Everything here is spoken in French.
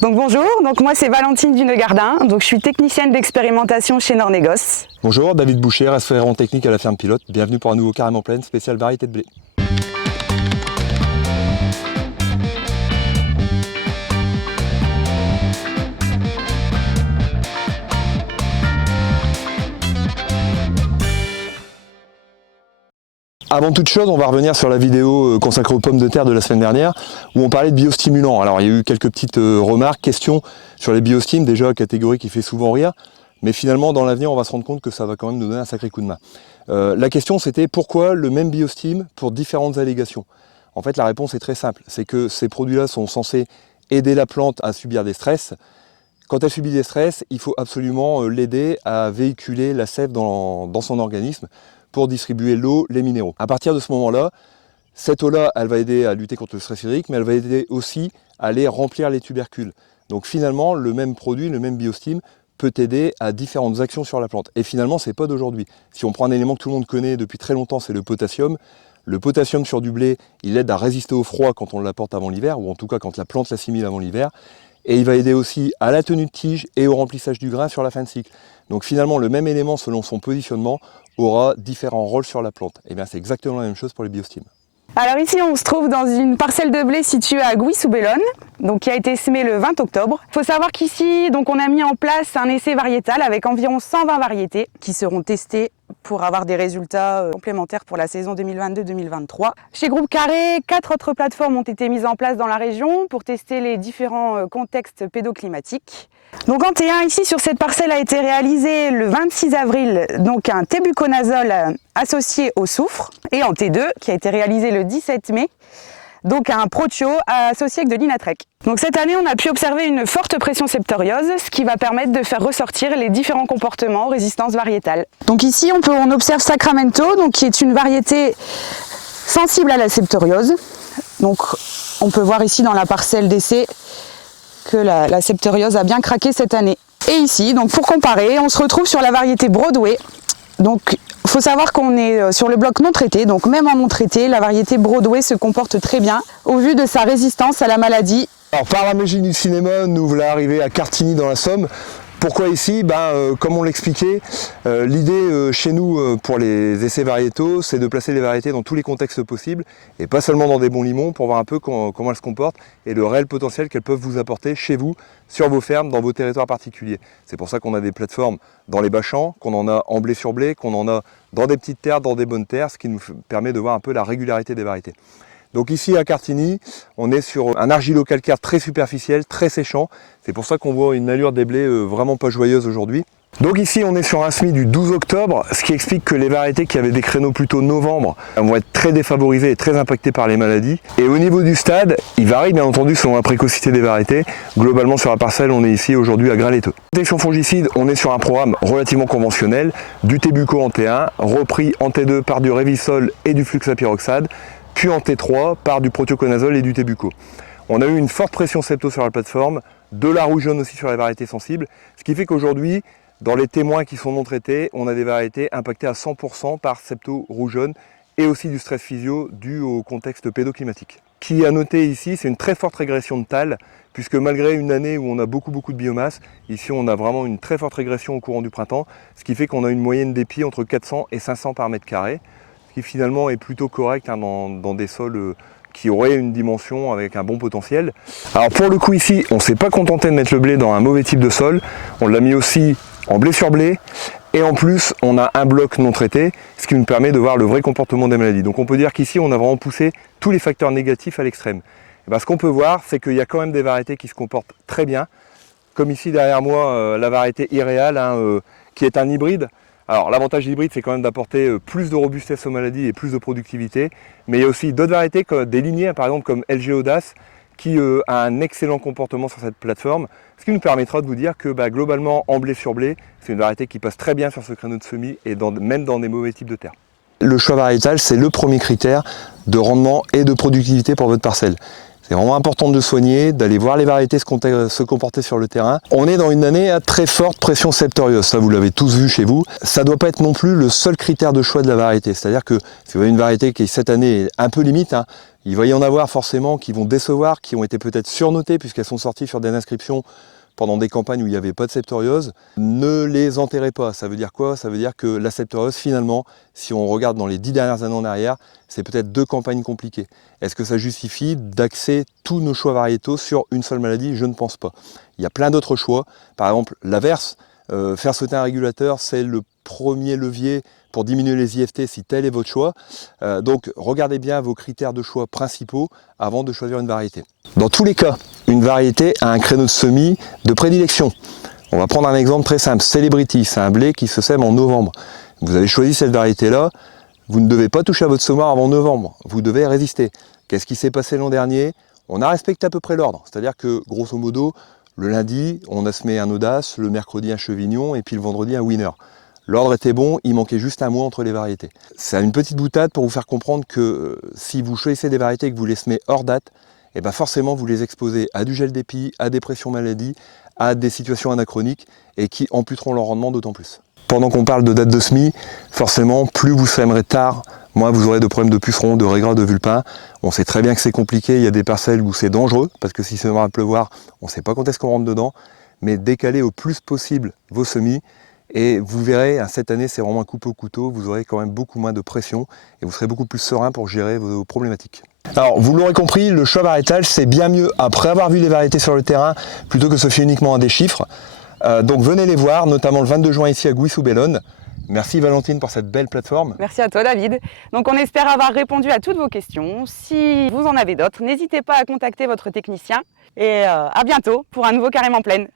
Donc bonjour, moi c'est Valentine Dunegardin, je suis technicienne d'expérimentation chez Nornégoce. Bonjour, David Boucher, référent technique à la ferme pilote. Bienvenue pour un nouveau Carrément Plaine spécial variété de blé. Avant toute chose, on va revenir sur la vidéo consacrée aux pommes de terre de la semaine dernière où on parlait de biostimulants. Alors il y a eu quelques petites remarques, questions sur les biostimes, déjà catégorie qui fait souvent rire, mais finalement dans l'avenir on va se rendre compte que ça va quand même nous donner un sacré coup de main. La question c'était pourquoi le même biostime pour différentes allégations? En fait la réponse est très simple, c'est que ces produits-là sont censés aider la plante à subir des stress. Quand elle subit des stress, il faut absolument l'aider à véhiculer la sève dans son organisme pour distribuer l'eau, les minéraux. À partir de ce moment-là, cette eau-là, elle va aider à lutter contre le stress hydrique, mais elle va aider aussi à aller remplir les tubercules. Donc finalement, le même produit, le même biostime, peut aider à différentes actions sur la plante. Et finalement, ce n'est pas d'aujourd'hui. Si on prend un élément que tout le monde connaît depuis très longtemps, c'est le potassium. Le potassium sur du blé, il aide à résister au froid quand on l'apporte avant l'hiver, ou en tout cas quand la plante l'assimile avant l'hiver. Et il va aider aussi à la tenue de tige et au remplissage du grain sur la fin de cycle. Donc finalement, le même élément, selon son positionnement, aura différents rôles sur la plante. Et bien c'est exactement la même chose pour les biostimes. Alors ici on se trouve dans une parcelle de blé située à Gouy-sous-Bellonne, qui a été semée le 20 octobre. Il faut savoir qu'ici on a mis en place un essai variétal avec environ 120 variétés qui seront testées pour avoir des résultats complémentaires pour la saison 2022-2023. Chez Groupe Carré, 4 autres plateformes ont été mises en place dans la région pour tester les différents contextes pédoclimatiques. Donc en T1 ici sur cette parcelle a été réalisé le 26 avril un tébuconazole associé au soufre, et en T2 qui a été réalisé le 17 mai un protio associé avec de l'inatrec. Donc cette année on a pu observer une forte pression septoriose, ce qui va permettre de faire ressortir les différents comportements résistance variétale. Donc ici on observe Sacramento, qui est une variété sensible à la septoriose. Donc on peut voir ici dans la parcelle d'essai que la septoriose a bien craqué cette année. Et ici, pour comparer, on se retrouve sur la variété Broadway. Il faut savoir qu'on est sur le bloc non traité, même en non traité, la variété Broadway se comporte très bien au vu de sa résistance à la maladie. Alors par la magie du cinéma, nous voilà arrivés à Cartigny dans la Somme. Pourquoi ici? Comme on l'expliquait, l'idée chez nous pour les essais variétaux, c'est de placer les variétés dans tous les contextes possibles et pas seulement dans des bons limons pour voir un peu comment elles se comportent et le réel potentiel qu'elles peuvent vous apporter chez vous, sur vos fermes, dans vos territoires particuliers. C'est pour ça qu'on a des plateformes dans les bas champs, qu'on en a en blé sur blé, qu'on en a dans des petites terres, dans des bonnes terres, ce qui nous permet de voir un peu la régularité des variétés. Donc ici à Cartigny, on est sur un argilo-calcaire très superficiel, très séchant. C'est pour ça qu'on voit une allure des blés vraiment pas joyeuse aujourd'hui. Donc ici on est sur un semis du 12 octobre, ce qui explique que les variétés qui avaient des créneaux plutôt novembre vont être très défavorisées et très impactées par les maladies. Et au niveau du stade, il varie bien entendu selon la précocité des variétés. Globalement sur la parcelle, on est ici aujourd'hui à grain laiteux. Protection fongicide, on est sur un programme relativement conventionnel, du Tébuco en T1, repris en T2 par du Révisol et du Fluxapyroxade, puis en T3 par du Protioconazole et du Tébuco. On a eu une forte pression septo sur la plateforme, de la rouge jaune aussi sur les variétés sensibles, ce qui fait qu'aujourd'hui, dans les témoins qui sont non traités, on a des variétés impactées à 100% par septo rouge jaune et aussi du stress physio dû au contexte pédoclimatique. Ce qui est à noter ici, c'est une très forte régression de TAL, puisque malgré une année où on a beaucoup de biomasse, ici on a vraiment une très forte régression au courant du printemps, ce qui fait qu'on a une moyenne d'épis entre 400 et 500 par mètre carré, ce qui finalement est plutôt correct dans des sols qui auraient une dimension avec un bon potentiel. Alors pour le coup ici, on ne s'est pas contenté de mettre le blé dans un mauvais type de sol, on l'a mis aussi en blé sur blé, et en plus on a un bloc non traité, ce qui nous permet de voir le vrai comportement des maladies. Donc on peut dire qu'ici on a vraiment poussé tous les facteurs négatifs à l'extrême. Ce qu'on peut voir, c'est qu'il y a quand même des variétés qui se comportent très bien, comme ici derrière moi la variété Irréal, qui est un hybride. Alors l'avantage hybride, c'est quand même d'apporter plus de robustesse aux maladies et plus de productivité, mais il y a aussi d'autres variétés, des lignées par exemple comme LG Audace, qui a un excellent comportement sur cette plateforme, ce qui nous permettra de vous dire que globalement en blé sur blé, c'est une variété qui passe très bien sur ce créneau de semis et même dans des mauvais types de terre. Le choix variétal, c'est le premier critère de rendement et de productivité pour votre parcelle. C'est vraiment important de le soigner, d'aller voir les variétés se comporter sur le terrain. On est dans une année à très forte pression septorieuse, ça vous l'avez tous vu chez vous. Ça ne doit pas être non plus le seul critère de choix de la variété, c'est-à-dire que si vous avez une variété qui cette année est un peu limite, Il va y en avoir forcément qui vont décevoir, qui ont été peut-être surnotées puisqu'elles sont sorties sur des inscriptions pendant des campagnes où il n'y avait pas de septoriose. Ne les enterrez pas. Ça veut dire quoi? Ça veut dire que la septoriose, finalement, si on regarde dans les 10 dernières années en arrière, c'est peut-être 2 campagnes compliquées. Est-ce que ça justifie d'axer tous nos choix variétaux sur une seule maladie? Je ne pense pas. Il y a plein d'autres choix. Par exemple, l'averse, faire sauter un régulateur, c'est le premier levier pour diminuer les IFT si tel est votre choix. Donc regardez bien vos critères de choix principaux avant de choisir une variété. Dans tous les cas, une variété a un créneau de semis de prédilection. On va prendre un exemple très simple, Celebrity, c'est un blé qui se sème en novembre. Vous avez choisi cette variété-là, vous ne devez pas toucher à votre semoir avant novembre, vous devez résister. Qu'est-ce qui s'est passé l'an dernier? On a respecté à peu près l'ordre, c'est-à-dire que grosso modo, le lundi, on a semé un Audace, le mercredi un Chevignon et puis le vendredi un Winner. L'ordre était bon, il manquait juste un mois entre les variétés. C'est une petite boutade pour vous faire comprendre que si vous choisissez des variétés et que vous les semez hors date, et ben forcément vous les exposez à du gel d'épi, à des pressions maladies, à des situations anachroniques et qui amputeront leur rendement d'autant plus. Pendant qu'on parle de date de semis, forcément plus vous sèmerez tard, moins vous aurez de problèmes de pucerons, de raigrats, de vulpins. On sait très bien que c'est compliqué, il y a des parcelles où c'est dangereux, parce que si c'est à pleuvoir, on ne sait pas quand est-ce qu'on rentre dedans, mais décalez au plus possible vos semis. Et vous verrez, cette année, c'est vraiment un coupe au couteau, vous aurez quand même beaucoup moins de pression et vous serez beaucoup plus serein pour gérer vos problématiques. Alors, vous l'aurez compris, le choix variétal, c'est bien mieux après avoir vu les variétés sur le terrain, plutôt que se fier uniquement à des chiffres. Donc venez les voir, notamment le 22 juin ici à Gouy-sous-Bellone. Merci Valentine pour cette belle plateforme. Merci à toi David. Donc on espère avoir répondu à toutes vos questions. Si vous en avez d'autres, n'hésitez pas à contacter votre technicien. Et à bientôt pour un nouveau Carrément Plaine.